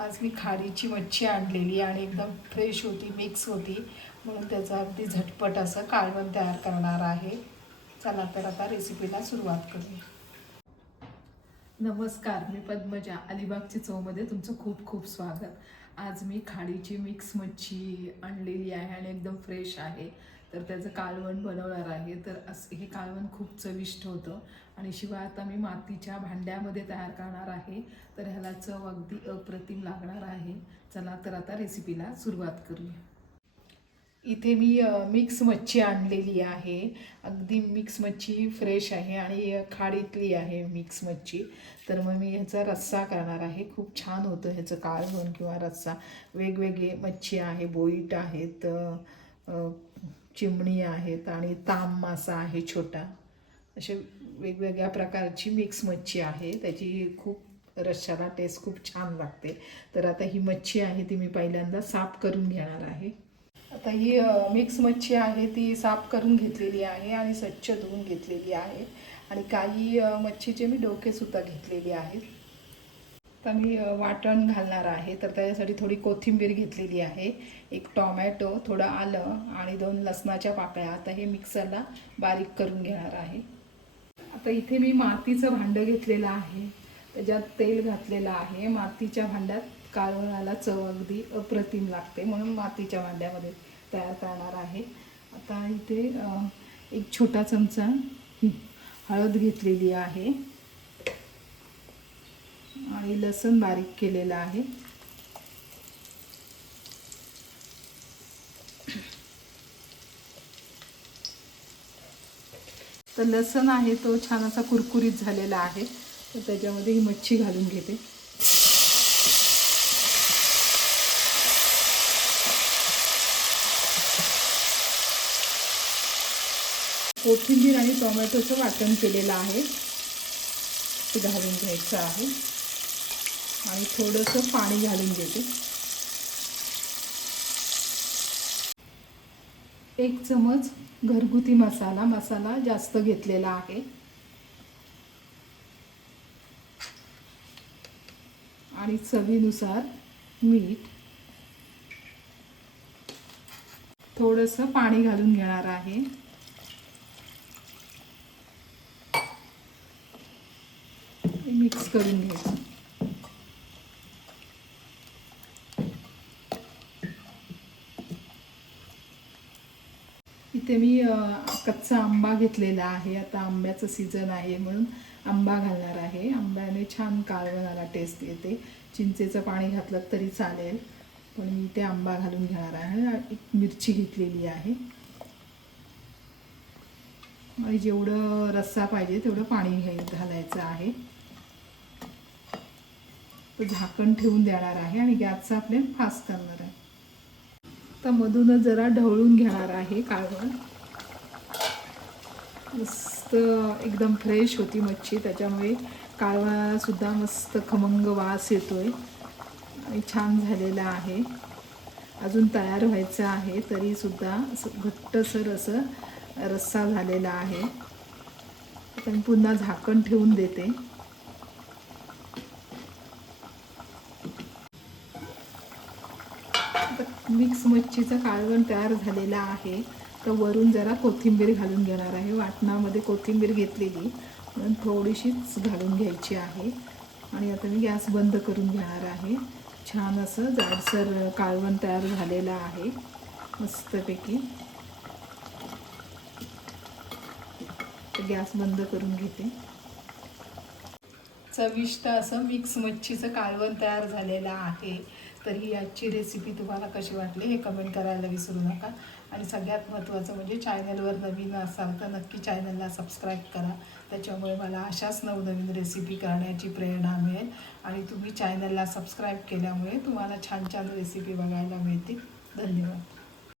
आज मी खाडीची मच्छी आणलेली आणि एकदम फ्रेश होती मिक्स होती. म्हणून त्याचा अगदी झटपट असं कालवण तयार करणार आहे. चला तर आता रेसिपीला सुरुवात करूया. नमस्कार मी पद्मजा अलिबागची चवमध्ये तुमचं खूप खूप स्वागत. आज मी खाडीची मिक्स मच्छी आणलेली आहे आणि एकदम फ्रेश आहे. तर त्याचं कालवण बनवणार आहे. तर असं हे कालवण खूप चविष्ट होतं. आणि शिवाय आता मी मातीच्या भांड्यामध्ये तयार करणार आहे तर ह्याला चव अगदी अप्रतिम लागणार आहे. चला तर आता रेसिपीला सुरुवात करूया. इथे मी मिक्स मच्छी आणलेली आहे. अगदी मिक्स मच्छी फ्रेश आहे आणि खाडीतली आहे मिक्स मच्छी. तर मग मी ह्याचा रस्सा करणार आहे. खूप छान होतं ह्याचं काळवण किंवा रस्सा. वेगवेगळे मच्छी आहे बोईट आहेत चिमणी आहेत आणि ताम मासा आहे छोटा. असे वेगवेगळ्या प्रकारची मिक्स मच्छी आहे. त्याची खूप रश्शाला टेस्ट खूप छान लागते. तर आता ही मच्छी आहे ती मी पहिल्यांदा साफ करून घेणार आहे. आता ही मिक्स मच्छी आहे ती साफ करून घेतलेली आहे आणि स्वच्छ धुवून घेतलेली आहे. आणि काही मच्छीचे मी डोकेसुद्धा घेतलेली आहेत. आता मी वाटण घालणार आहे. तर त्याच्यासाठी थोडी कोथिंबीर घेतलेली आहे. एक टॉमॅटो थोडं आलं आणि दोन लसणाच्या पाकळ्या. आता हे मिक्सरला बारीक करून घेणार आहे. आता इथे मी मातीचं भांडं घेतलेलं आहे. त्याच्यात तेल घातलेलं आहे. मातीच्या भांड्यात कालवणाला चव अगदी अप्रतिम लागते म्हणून मातीच्या भांड्यामध्ये तयार करणार आहे. आता इथे एक छोटा चमचा हळद घेतलेली आहे. आणि लसण बारीक केलेलं आहे. तर लसण आहे तो छान असा कुरकुरीत झालेला आहे. तर त्याच्यामध्ये ही मच्छी घालून घेते. कोथिंबीर आणि टोमॅटोचं वाटण केलेलं आहे. ते घालून घ्यायचं आहे. आणि थोडंसं पाणी घालून घेते. एक चमच घरगुती मसाला मसाला जास्त घेतलेला आहे. आणि चवीनुसार मीठ. थोडंसं पाणी घालून घेणार आहे. मिक्स करून घ्यायचं. इथे मी कच्चा आंबा घेतलेला आहे. आता आंब्याचं सीझन आहे म्हणून आंबा घालणार आहे. आंब्याने छान कालवणाला टेस्ट येते. चिंचेचं पाणी घातलं तरी चालेल. पण मी ते आंबा घालून घेणार आहे. एक मिरची घेतलेली आहे. आणि जेवढं रस्सा पाहिजे तेवढं पाणी घ्याय घालायचं आहे. तर झाकण ठेवून देणार आहे आणि गॅसचा फ्लेम फास्ट करणार आहे. आता मधूनच जरा ढवळून घेणार आहे काळवण. मस्त एकदम फ्रेश होती मच्छी त्याच्यामुळे काळवणालासुद्धा मस्त खमंग वास येतो आहे छान झालेला आहे. अजून तयार व्हायचं आहे तरीसुद्धा असं घट्टसर असं रस्सा झालेला आहे. आता मी पुन्हा झाकण ठेवून देते. मिक्स मच्छीचं काळवण तयार झालेलं आहे. तर वरून जरा कोथिंबीर घालून घेणार आहे. वाटणामध्ये कोथिंबीर घेतलेली. म्हणून थोडीशीच घालून घ्यायची आहे. आणि आता मी गॅस बंद करून घेणार आहे. छान असं जाडसर काळवण तयार झालेलं आहे. मस्तपैकी. गॅस बंद करून घेते. चविष्ट असं मिक्स मच्छीचं काळवण तयार झालेलं आहे. तर ही आजची रेसिपी तुम्हाला कशी वाटली हे कमेंट करायला विसरू नका. आणि सगळ्यात महत्त्वाचं म्हणजे चॅनलवर नवीन असाल तर नक्की चॅनलला सबस्क्राईब करा. त्याच्यामुळे मला अशाच नवनवीन रेसिपी करण्याची प्रेरणा मिळेल. आणि तुम्ही चॅनलला सबस्क्राईब केल्यामुळे तुम्हाला छान छान रेसिपी बघायला मिळतील. धन्यवाद.